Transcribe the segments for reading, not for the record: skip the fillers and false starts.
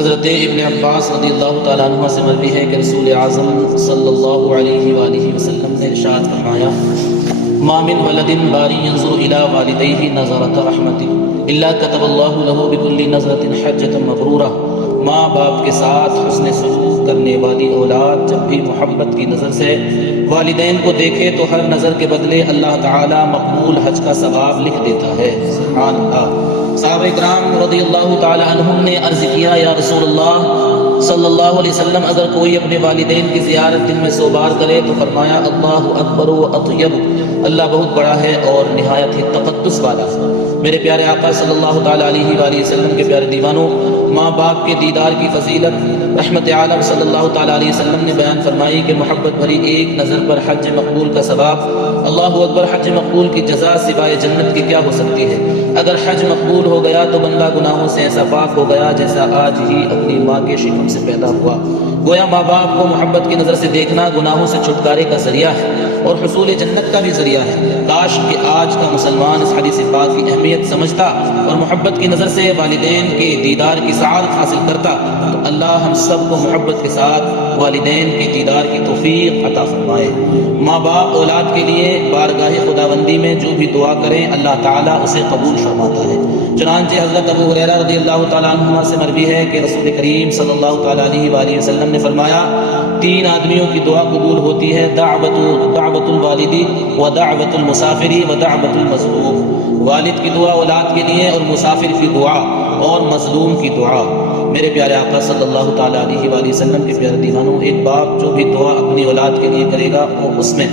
حضرت ابن عباس رضی اللہ تعالیٰ عنہ سے مروی ہے کہ رسول اعظم صلی اللہ علیہ وآلہ وسلم نے ارشاد فرمایا: ما من ولد باری ينظر الى والديه نظرة رحمة الا كتب الله له بكل نظرة حجة مبرورة۔ ماں باپ کے ساتھ حسن سلوک کرنے والی اولاد جب بھی محبت کی نظر سے والدین کو دیکھے تو ہر نظر کے بدلے اللہ تعالی مقبول حج کا ثواب لکھ دیتا ہے۔ سبحان اللہ۔ صحابہ کرام رضی اللہ تعالی عنہم نے عرض کیا: یا رسول اللہ صلی اللہ علیہ وسلم، اگر کوئی اپنے والدین کی زیارت دن میں 100 بار کرے تو فرمایا: اللہ اکبر و اطیب، اللہ بہت بڑا ہے اور نہایت ہی تقدس والا۔ میرے پیارے آقا صلی اللہ تعالی علیہ وآلہ وسلم کے پیارے دیوانوں، ماں باپ کے دیدار کی فضیلت رحمت عالم صلی اللہ تعالی علیہ وسلم نے بیان فرمائی کہ محبت بھری ایک نظر پر حج مقبول کا ثواب، اللہ اکبر، حج مقبول کی جزا سوائے جنت کی کیا ہو سکتی ہے؟ اگر حج مقبول ہو گیا تو بندہ گناہوں سے ایسا پاک ہو گیا جیسا آج ہی اپنی ماں کے شکم سے پیدا ہوا۔ گویا ماں باپ کو محبت کی نظر سے دیکھنا گناہوں سے چھٹکارے کا ذریعہ ہے اور حصول جنت کا بھی ذریعہ ہے۔ کاش کہ آج کا مسلمان اس حدیث پاک کی اہمیت سمجھتا اور محبت کی نظر سے والدین کے دیدار کی سعادت حاصل کرتا تو اللہ ہم سب کو محبت کے ساتھ والدین کے دیدار کی توفیق عطا فرمائے۔ ماں باپ اولاد کے لیے بارگاہ خداوندی میں جو بھی دعا کریں اللہ تعالیٰ اسے قبول فرماتا ہے۔ چنانچہ حضرت ابو ہریرہ رضی اللہ تعالیٰ عنہ سے مروی ہے کہ رسول کریم صلی اللہ تعالیٰ علیہ وآلہ وسلم نے فرمایا: 3 آدمیوں کی دعا قبول ہوتی ہے، دعوت الوالدی و دعوت المسافری و دعوت المظلوم۔ والد کی دعا اولاد کے لیے اور مسافر کی دعا اور مظلوم کی دعا۔ میرے پیارے آقا صلی اللہ تعالیٰ علیہ وآلہ وسلم کے پیارے دیوانوں، ایک باپ جو بھی دعا اپنی اولاد کے لیے کرے گا وہ اس میں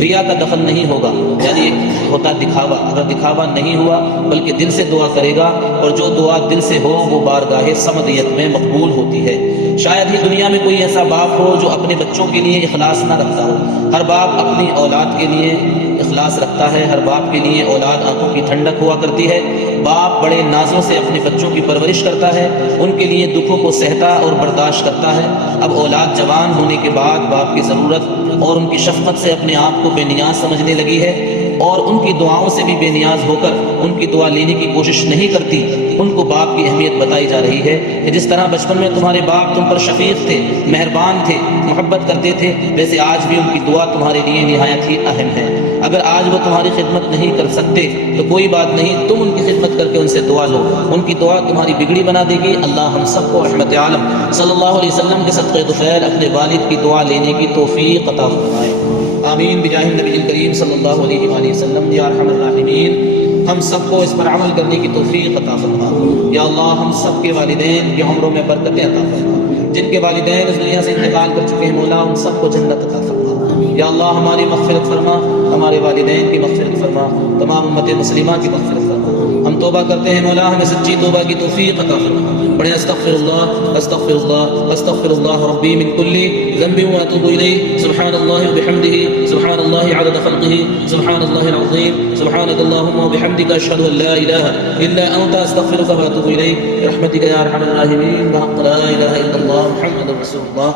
ریا کا دخل نہیں ہوگا، یعنی ہوتا دکھاوا، اگر دکھاوا نہیں ہوا بلکہ دل سے دعا کرے گا، اور جو دعا دل سے ہو وہ بارگاہ صمدیت میں مقبول ہوتی ہے۔ شاید ہی دنیا میں کوئی ایسا باپ ہو جو اپنے بچوں کے لیے اخلاص نہ رکھتا ہو۔ ہر باپ اپنی اولاد کے لیے اخلاص رکھتا ہے، ہر باپ کے لیے اولاد آنکھوں کی ٹھنڈک ہوا کرتی ہے۔ باپ بڑے نازوں سے اپنے بچوں کی پرورش کرتا ہے، ان کے لیے دکھوں کو سہتا اور برداشت کرتا ہے۔ اب اولاد جوان ہونے کے بعد باپ کی ضرورت اور ان کی شفقت سے اپنے آپ کو بے نیاز سمجھنے لگی ہے اور ان کی دعاؤں سے بھی بے نیاز ہو کر ان کی دعا لینے کی کوشش نہیں کرتی۔ ان کو باپ کی اہمیت بتائی جا رہی ہے کہ جس طرح بچپن میں تمہارے باپ تم پر شفیق تھے، مہربان تھے، محبت کرتے تھے، ویسے آج بھی ان کی دعا تمہارے لیے نہایت ہی اہم ہے۔ اگر آج وہ تمہاری خدمت نہیں کر سکتے تو کوئی بات نہیں، تم ان کی خدمت کر کے ان سے دعا لو، ان کی دعا تمہاری بگڑی بنا دے گی۔ اللہ ہم سب کو رحمت عالم صلی اللہ علیہ وسلم کے صدقے طفیل اپنے والد کی دعا لینے کی توفیق عطا فرمائے۔ آمین بجاہ النبی الکریم صلی اللہ علیہ وآلہ وسلم۔ یا ارحم الراحمین، ہم سب کو اس پر عمل کرنے کی توفیق عطا فرما۔ یا اللہ ہم سب کے والدین کی عمروں میں برکتیں عطا فرما، جن کے والدین اس دنیا سے انتقال کر چکے ہیں مولا ان سب کو جنت عطا فرما۔ یا اللہ ہماری مغفرت فرما، ہمارے والدین کی مغفرت فرما، تمام امت مسلمہ کی مغفرت فرما۔ ہم توبہ کرتے ہیں مولا، ہمیں سچی توبہ کی توفیق عطا فرما۔ بڑے استغفر اللہ استغفر اللہ استغفر اللہ ربی من کل ذنب واتوب الیہ، سبحان اللہ وبحمدہ، سبحان اللہ عدد خلقہ، سبحان اللہ العظیم، سبحانک اللہم وبحمدک، اشہد ان لا الہ الا انت، استغفرک واتوب الیک، برحمتک یا ارحم الراحمین، بحق لا الہ الا اللہ محمد رسول اللہ۔